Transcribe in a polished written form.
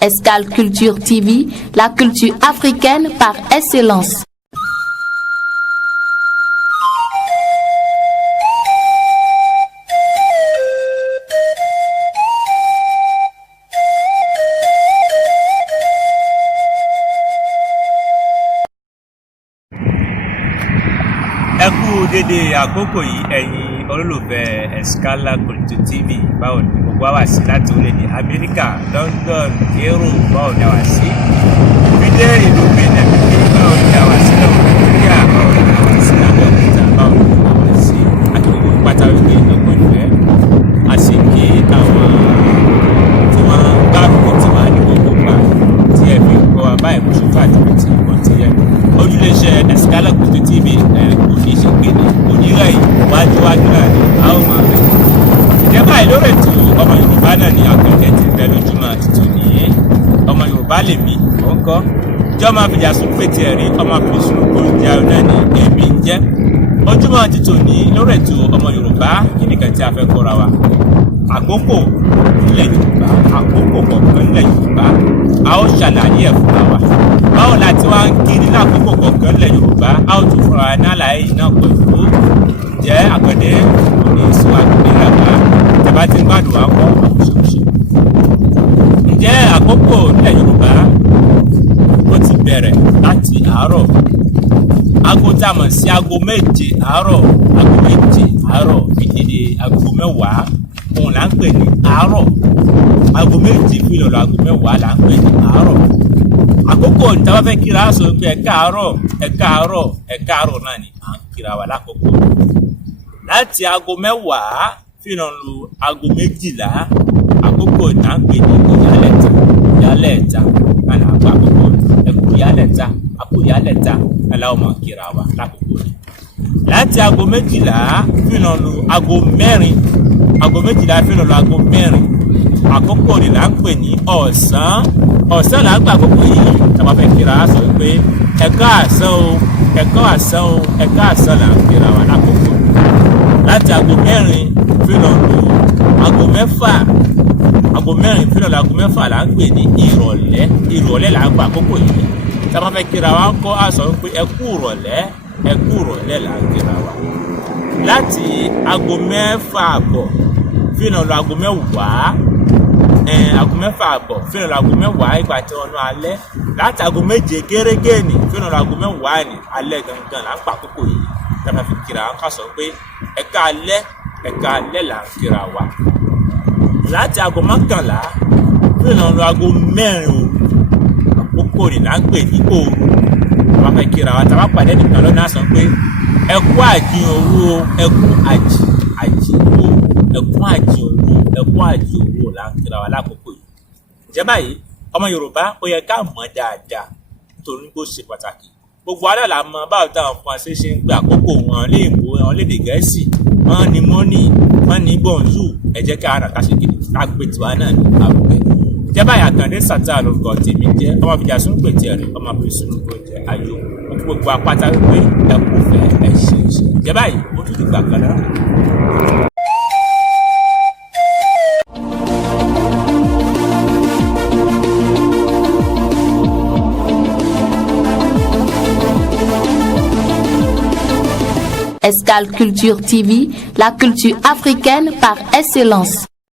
Escale Culture TV, la culture africaine par excellence. Ẹ kú dédé àkókò yìí ẹ̀yin olólùfẹ́ Escale Culture TV. Báwo ni gbogbo wa sí láti orílẹ̀-èdè Amẹ́ríkà, London, Cairo, báwo ni a wà sí? Fídé ìlú Benin, báwo ni a wà sí lọ́wọ́ Nàìjíríà, báwo ni a wà sí lábẹ́ òkúta, báwo ni a wà sí akéwì pàtàkì ọgbọ̀n ìfẹ́. A sì kí àwọn tí wọ́n gbárùkù tí wọ́n á ní gbogbo gbà tí ẹ fi kọ́ wa báyìí kó ṣètò àdúgbò tí wọ́n ti yẹ. Ojúléeṣẹ́ Escale Culture TV kò ní ṣe pé ní onírà yìí wájúwájú náà ni a ó máa rẹ̀. Ìjẹ́bà ìlórí ètò ọmọ Yorùbá náà ni àkọ́kẹ́ ti bẹ lójúmọ́ títò nìyí. Ọmọ Yorùbá lè mí ó ń kọ́. Ìjọ́ máa fìjà sún pété ẹ̀rí ọmọ àfihàn kò ń jẹun náà ni èmi ń jẹ́. Ojúmọ́ títò ní lórí ètò ọmọ Yorùbá kí nìkan tí a fẹ́ kọ́ra wa. Àkókò ilẹ̀ Yorùbá, àkókò kọ̀ọ̀kan ilẹ̀ Yorùbá, a ó ṣàlàyé ẹ̀ fúnra wa. Báwo la ti wá ń kiri lákòókò kọ̀ọ̀kan ilẹ̀ Yorùbá, a ó tún fúnra wa ní àlàyé yìí náà pẹ̀lú. Ǹjẹ́ àgbẹ̀dẹ kò ní síwájú ní ìlànà ìjọba tí ń gbádùn wa kọ́ òṣèlú. Ǹjẹ́ àkókò ilẹ̀ Yorùbá ó ti bẹ̀rẹ̀ láti àárọ̀. Aago tá a mọ̀ sí aago méje àárọ̀, aago méje àárọ̀ fi dédé aago mẹ́wàá. Òun là ń pè ní àárọ̀. Aago méjì fi lọ́lọ́ aago mẹ́wàá là ń pè ní àárọ̀. Àkókò ìtawọ́ fẹ́ kíra sọ pé ẹ káàárọ̀, ẹ káàárọ̀, ẹ káàárọ̀ náà ni à ń kíra wa lákòókò. Láti aago mẹ́wàá fi lọ́lọ́ aago méjìlá, àkókò ìta ń pè ní ìyálẹ̀ta. Ìyálẹ̀ta náà là ń pa àkókò ẹ̀kú ìyálẹ̀ta, àpò ìyálẹ̀ta náà là ó máa kíra wa lákòókò ni. Láti aago méjìlá fi lọ́lọ́ aago mẹ́rin. Aago méjìlá fi lọ́lọ́ aago mẹ́rin. Àkókò ni là ń pè ní ọ̀sán. Ọ̀sán là ń gbà àkókò yìí tàbá fẹ́ kíra sọ pé ẹ káàsán o, ẹ káàsán o, ẹ káàsán là ń kíra wa lákòókò. Láti aago mẹ́rin fi lọ́lọ́ aago mẹ́fà. Aago mẹ́rin fi lọ́lọ́ aago mẹ́fà là ń pè ní ìrọ̀lẹ́. Ìrọ̀lẹ́ là ń gbà àkókò yìí tàbá fẹ́ kíra wa ń kọ́ àsọ pé ẹ kú ìrọ̀lẹ́, ẹ kú ìrọ̀lẹ́ là ń kíra wa. Láti aago mẹ́fà àbọ̀ fi lọ́lọ́ aago mẹ́wàá. Aago mẹ́fà àbọ̀ fi lọ́lọ́ aago mẹ́wàá ìgbà tí wọ́n ná alẹ́. Láti aago méje gẹ́rẹ́gẹ́ ni fi lọ́lọ́ aago mẹ́wàá ni alẹ́ gangan là ń pa àkókò yìí tàbí fi kíra wa ká sọ pé ẹ̀ka alẹ́ là ń kíra wa. Láti aago mọ́kànlá fi lọ́lọ́ aago mẹ́rin òru, àkókò ni là ń pè ní òru. Tàbá fẹ́ kíra wa tàbá pàdé nìkan lọ́nà sọ pé ẹ kú àjìn òru o, ẹ kú àjìn òru, ẹ kú àjìn òru, ẹ kú àjìn òru là ń kíra wa lákòókò yìí. Ǹjẹ́ báyìí ọmọ Yorùbá ó yẹ ká mọ̀ dáadáa nítorí bó ṣe pàtàkì. Gbogbo alẹ́ là mọ̀ báwo táwọn fún wa ṣe ń gbé àkókò wọn lé ìbò wọn lédè Gẹ̀ẹ́sì, wọ́n ní mọ́nì, wọ́n ní bọ̀ǹzù. Ẹ jẹ́ ká ara ká ṣe kìnnì ká gbé tiwa náà ní àrùbẹ́. Ǹjẹ́ báyìí Àkàndé Sàtà lórúkọ tèmi jẹ́ ọmọ fìjà sún pètè rẹ̀ ọmọ fi sùn lórúkọ jẹ́ ayọ̀. Gbogbo apáta wípé ẹ kò fẹ́ ẹ ṣe é ṣe. Ǹjẹ́ báyìí ó tún ti gbà kan náà. Escale Culture TV, la culture africaine par excellence.